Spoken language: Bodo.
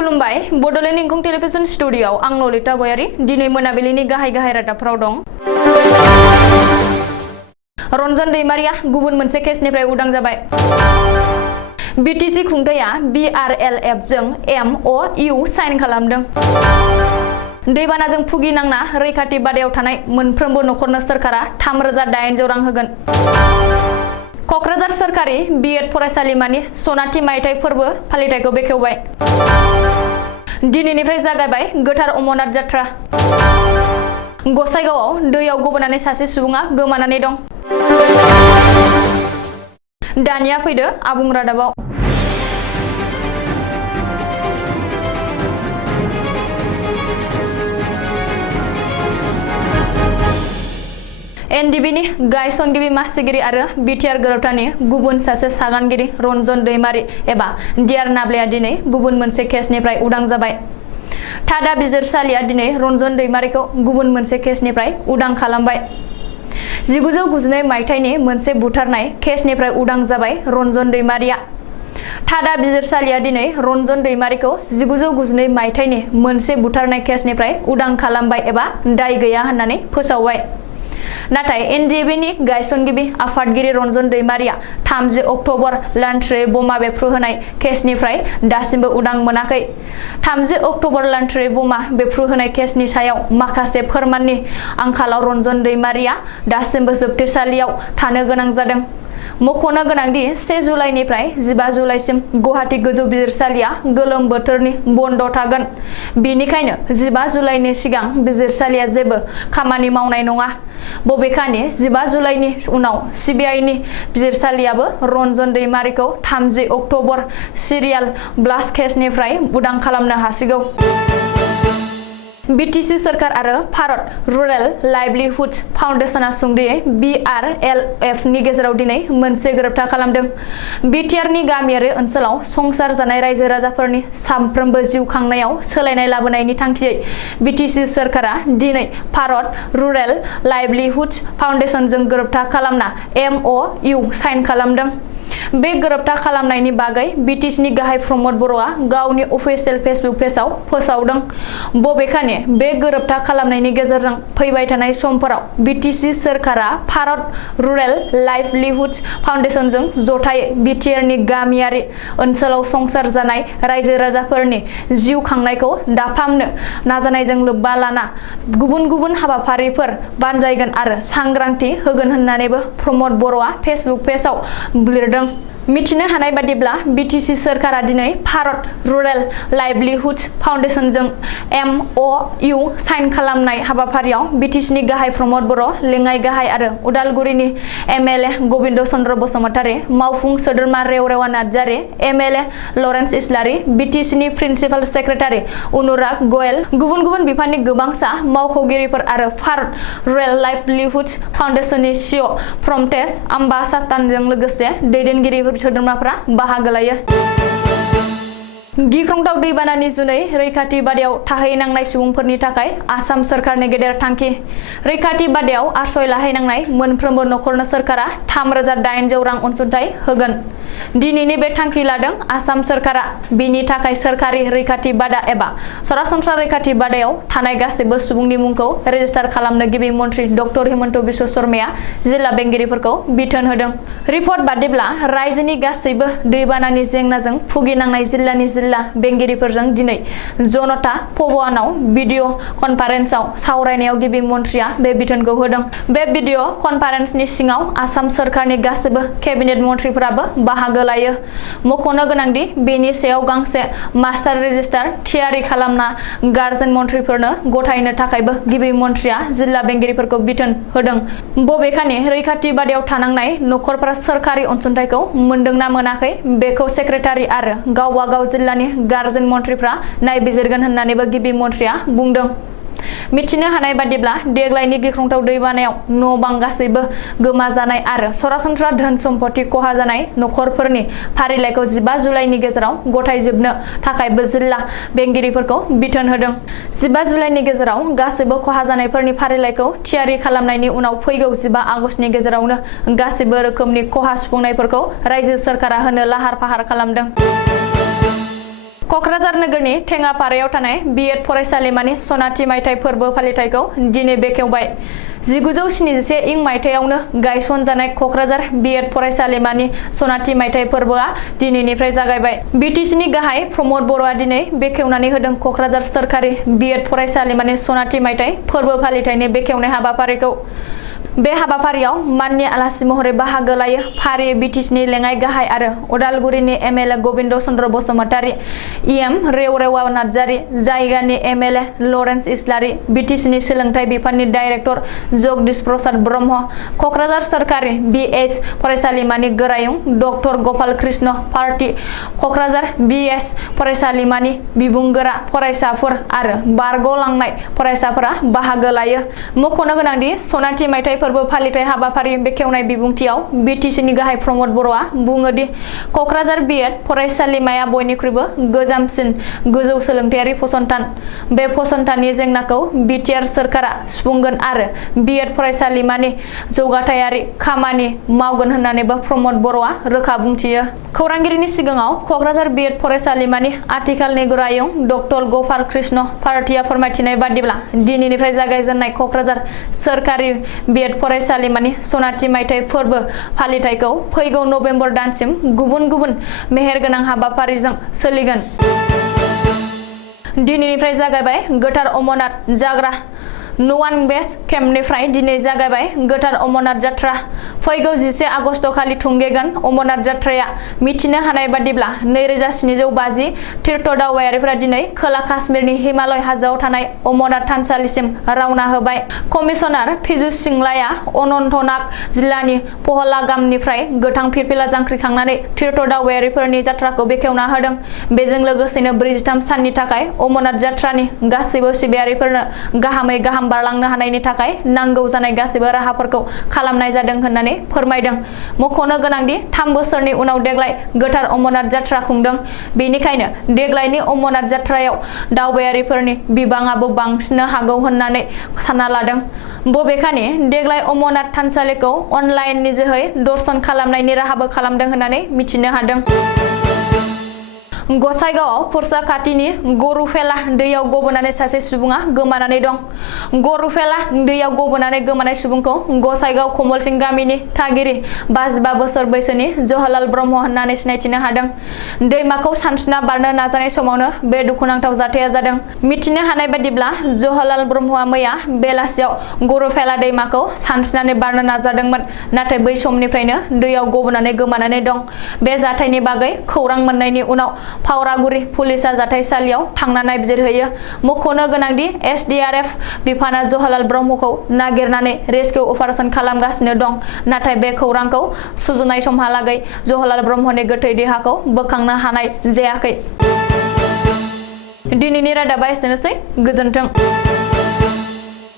खुलुमबाय बड'लेण्ड इंखं टेलिभिजन स्टुडिय'आव आं ललिता गयारी दिनै मोनाबिलिनि गाहाय रादाबफोराव दं। रन्जन दैमारिया गुबुन मोनसे केसनिफ्राय उदां जाबाय। बिटिसि खुंथाया BRLF जों MOU साइन खालामदों। दैबानाजों भुगिनांना रैखाथि बादायाव थानाय मोनफ्रोमबो नखरनो सोरखारा 3,800 रां होगोन। कक्राझार सोरखारि B.Ed फरायसालिमानि सनाथि मायथाइ फोरबो फालिथायखौ बेखेवबाय। दिनैनिफ्राय जागायबाय गोथार अमरनाथ जात्रा। गसाइगावआव दैयाव गबनानै सासे सुबुङा गोमानानै दं। दानिया फैदो आबुं रादाबाव। NDBनि गायसनगिरि मासिगिरि आरो बिटिआर गोरोबथानि गुबुन सासे सागानगिरि रन्जन दैमारि एबा डिआर नाब्लेया दिनै गुबुन मोनसे केसनिफ्राय उदां जाबाय। थादा बिजिरसालिया दिनै रन्जन दैमारिखौ गुबुन मोनसे केसनिफ्राय उदां खालामबाय। 1992 मायथाइनि मोनसे बुथारनाय केसनिफ्राय उदां जाबाय रन्जन दैमारिया। थादा बिजिरसालिया दिनै रन्जन दैमारिखौ 1992 मायथाइनि मोनसे बुथारनाय केसनिफ्राय उदां खालामबाय एबा दाय गैया होननानै फोसावबाय। नाथाय NDBनि गायसनगिरि आफादगिरि रन्जन दैमारिया 30 अक्ट'बर लान्थ्रै बमा बेफ्रुहोनाय केसनिफ्राय दासिमबो उदां मोनाखै। 30 अक्ट'बर लान्थ्रै बमा बेफ्रुहोनाय केसनि सायाव माखासे फोरमाननि आंखालाव रन्जन दैमारिया दासिमबो जोबथेसालियाव थानो गोनां जादों। मख'नो गोनांदि 1 जुलाइनिफ्राय 15 जुलाइसिम गुवाहाटी गोजौ बिजिरसालिया गोलोम बोथोरनि बन्द थागोन। बेनिखायनो 15 जुलाइनि सिगां बिजिरसालिया जेबो खामानि मावनाय नङा। बबेखानि 15 जुलाइनि उनाव CBIनि बिजिरसालियाबो रन्जन दैमारिखौ 30 अक्ट'बर सिरियाल ब्लास्ट केसनिफ्राय उदां खालामनो हासिगौ। बिटिसि सोरखार आरो भारत रुरेल लाइभलिहुड्स फाउन्डेशनआ सुंद'यै BRLF नि गेजेराव दिनै मोनसे गोरोबथा खालामदों। बिटिआरनि गामियारि ओनसोलाव संसार जानाय रायजो राजाफोरनि सानफ्रोमबो जिउ खांनायाव सोलायनाय लाबोनायनि थांखियै बिटिसि सोरखारा दिनै भारत रुरेल लाइभलिहुड्स फाउन्डेशनजों गोरोबथा खालामना MOU साइन खालामदों। बे गोरोबथा खालामनायनि बागै बिटिसिनि गाहाय प्रमद बर'आ गावनि अफिसियेल फेसबुक पेजआव फोसावदों। बबेखानि बे गोरोबथा खालामनायनि गेजेरजों फैबाय थानाय समफोराव बिटिसि सोरखारा भारत रुरेल लाइभलिहुड्स फाउन्डेशनजों जथायै बिटिआरनि गामियारि ओनसोलाव संसार जानाय रायजो राजाफोरनि जिउ खांनायखौ दाफामनो नाजानायजों लोब्बा लाना गुबुन गुबुन हाबाफारिफोर बानजायगोन आरो सांग्रांथि होगोन होननानैबो प्रमद बर'आ फेसबुक पेजआव लिरदों। मिथिनो हानाय बादिब्ला बिटिसि सोरखारा दिनै भारत रुरेल लाइभलिहुड्स फाउन्डेशनजों MOU साइन खालामनाय हाबाफारियाव बिटिसिनि गाहाय प्रमद बर', लेङाइ गाहाय आरो उदालगुरिनि MLA गबिन्द चन्द्र बसुमतारी, मावफुं सोद्रोमा रेवरेवा नार्जारी, MLA लरेन्स इस्लारि, बिटिसिनि प्रिन्सिपाल सेक्रेटारि अनुराग गयेल, गुबुन गुबुन बिफाननि गोबांसा मावख'गिरिफोर आरो भारत रुरेल लाइभलिहुड्स फाउन्डेशननि CEO प्रमथेश आम्बासातानजों लोगोसे दैदेनगिरिफोर सोद्रोमाफोरा बाहागो लायो। गिख्रंथाव दैबानानि जुनै रैखाथि बादायाव थाहैनांनाय सुबुंफोरनि थाखाय आसाम सोरखारनि गेदेर थांखि। रैखाथि बादायाव आश्रय लाहैनांनाय मोनफ्रोमबो नखरनो सोरखारा 3,800 रां अनसुंथाइ होगोन। दिनैनि बे थांखि लादों आसाम सोरखारा। बिनि थाखाय सोरखारि रैखाथि बादा एबा सरासनस्रा रैखाथि बादायाव थानाय गासैबो सुबुंनि मुंखौ रेजिस्टार खालामनो गिबि मन्थ्रि डक्टर हिमन्त बिश्व शर्माया जिल्ला बेंगिरिफोरखौ बिथोन होदों। रिपर्ट बादिब्ला रायजोनि गासैबो दैबानानि जेंनाजों भुगिनांनाय जिल्लानि जिल्ला बेंगिरिफोरजों दिनै जनता भवनाव भिडिअ कनफारेन्सआव सावरायनायाव गिबि मन्थ्रिया बे बिथोनखौ होदों। बे भिडिअ कनफारेन्सनि सिङाव आसाम सोरखारनि गासैबो केबिनेट मन्थ्रिफोराबो बाहागो लायो। मख'नो गोनांदि बेनि सायाव गांसे मास्टार रेजिस्टार थियारि खालामना गार्जेन मन्थ्रिफोरनो गथायनो थाखायबो गिबि मन्थ्रिया जिल्ला बेंगिरिफोरखौ बिथोन होदों। बबेखानि रैखाथि बादायाव थानांनाय नखरफोरा सोरखारि अनसुंथाइखौ मोनदोंना मोनाखै बेखौ सेक्रेटारि आरो गावबा गाव जिल्लानि गार्जेन मन्थ्रिफ्रा नायबिजिरगोन होननानैबो गिबि मन्थ्रिया बुंदों। मिथिनो हानाय बादिब्ला देग्लायनि गिख्रंथाव दैबानायाव न' बां गासैबो गोमा जानाय आरो सरासनस्रा धोन सम्पति खहा जानाय नखरफोरनि फारिलाइखौ 15 जुलाइनि गेजेराव गथायजोबनो थाखायबो जिल्ला बेंगिरिफोरखौ बिथोन होदों। 15 जुलाइनि गेजेराव गासैबो खहा जानायफोरनि फारिलाइखौ थियारि खालामनायनि उनाव फैगौ 15 आगस्तनि गेजेरावनो गासैबो रोखोमनि खहा सुफुंनायफोरखौ रायजो सोरखारा होनो लाहार फाहार खालामदों। क'क्राझार नोगोरनि थेङापारायाव थानाय बीएड फरायसालिमानि सनाथि मायथाइ फोरबो फालिथायखौ दिनै बेखेवबाय। 1971 इं मायथाइयावनो गायसनजानाय क'क्राझार बीएड फरायसालिमानि सनाथि मायथाइ फोरबोआ दिनैनिफ्राय जागायबाय। बीटीसीनि गाहाय प्रमद बर'आ दिनै बेखेवनानै होदों क'क्राझार सोरखारि बीएड फरायसालिमानि सनाथि मायथाइ फोरबो फालिथायनि बेखेवनाय हाबाफारिखौ। बे हाबाफारियाव माननि आलासि महरै बाहागो लायो फारियै बीटीसीनि लेङाइ गाहाय आरो उदालगुरिनि एमएलए गबिन्द चन्द्र बसुमतारी, इएम रेवरेवा नार्जारी, जायगानि एमएलए लरेन्स इस्लारी, बीटीसीनि सोलोंथाइ बिफाननि डाइरेक्टर जगदीश प्रसाद ब्रह्म, क'क्राझार सोरखारि बीएच फरायसालिमानि गोरायुं डक्टर गपाल कृष्ण पार्टी, क'क्राझार बीएच फरायसालिमानि बिबुंगोरा फरायसाफोर आरो बारग'लांनाय फरायसाफोरा बाहागो लायो। मख'नो गोनांदि सनाथि मायथाइ फोरबो फालिथाय हाबाफारि बेखेवनाय बिबुंथियाव बीटीसीनि गाहाय प्रमद बर'आ बुङो दि क'क्राझार बीएड फरायसालिमाया बयनिख्रुइबो गोजामसिन गोजौ सोलोंथायारि फसंथान। बे फसंथाननि जेंनाखौ बिटिआर सोरखारा सुफुंगोन आरो बीएड फरायसालिमानि जौगाथायारि खामानि मावगोन होननानैबो प्रमद बर'आ रोखा बुंथियो। खौरांगिरिनि सिगाङाव क'क्राझार बीएड फरायसालिमानि आथिखालनि गोरायुं डक्टर गपाल कृष्ण पार्टीआ फोरमायथिनाय बादिब्ला दिनैनिफ्राय जागायजेननाय क'क्राझार सोरखारि बीएड फरायसालिमानि सनाथि मायथाइ फोरबो फालिथायखौ फैगौ नबेम्बर दानसिम गुबुन गुबुन मेहेरगोनां हाबाफारिजों सोलिगोन। दिनैनिफ्राय जागायबाय गोथार अमरनाथ जाग्रा नुवान बेस केम्पनिफ्राय दिनै जागायबाय गोथार अमरनाथ जात्रा। फैगौ 11 आगस्ट खालि थुंगेगोन अमरनाथ जात्राया। मिथिनो हानाय बादिब्ला 2750 तीर्थ दावबायारिफोरा दिनै खोला काश्मीरनि हिमालय हाजोआव थानाय अमरनाथ थानसालिसिम रावना होबाय। कमिसनार पीयूष सिंलाया अनन्तनाग जिल्लानि पहलागामनिफ्राय गोथां फिरफिला जांख्रिखांनानै तीर्थ दावबायारिफोरनि जात्राखौ बेखेवना होदों। बेजों लोगोसेनो 43 साननि थाखाय अमरनाथ जात्रानि गासैबो सिबियारिफोरनो गाहामै गाहाम बारलांनो हानायनि थाखाय नांगौ जानाय गासैबो राहाफोरखौ खालामनाय जादों होननानै फोरमायदों। मख'नो गोनांदि 3 बोसोरनि उनाव देग्लाय गोथार अमरनाथ जात्रा खुंदों। बेनिखायनो देग्लायनि अमरनाथ जात्रायाव दावबायारिफोरनि बिबाङाबो बांसिनो हागौ होननानै सानना लादों। बबेखानि देग्लाय अमरनाथ थानसालिखौ अनलाइननि जोहै दर्शन खालामनायनि राहाबो खालामदों होननानै मिथिनो हादों। गसाइगावआव खुरसा खाथिनि गरुफेला दैयाव गबोनानै सासे सुबुङा गोमानानै दं। गरुफेला दैयाव गबोनानै गोमानाय सुबुंखौ गसाइगाव कमलसिं गामिनि थागिरि 52 बोसोर बैसोनि जवाहरलाल ब्रह्म होननानै सिनायथिनो हादों। दैमाखौ सानस्रिना बारनो नाजानाय समावनो बे दुखुनांथाव जाथाया जादों। मिथिनो हानाय बादिब्ला जवाहरलाल ब्रह्मआ मैया बेलासियाव गरुफेला दैमाखौ सानस्रिनानै बारनो नाजादोंमोन, नाथाय बै समनिफ्रायनो दैयाव गबोनानै गोमानानै दं। बे जाथायनि बागै खौरां मोननायनि उनाव फावरागुरि पुलिसआ जाथायसालियाव थांना नायबिजिरहैयो। मख'नो गोनांदि एसडीआरएफ बिफाना जवाहरलाल ब्रह्मखौ नागिरनानै रेस्किउ अपारेशन खालामगासिनो दं, नाथाय बे खौरांखौ सुजुनाय समहालागै जवाहरलाल ब्रह्मनि गोथै देहाखौ बोखांनो हानाय जायाखै। दिनैनि रादाबा एसेनोसै। गोजोन्थों।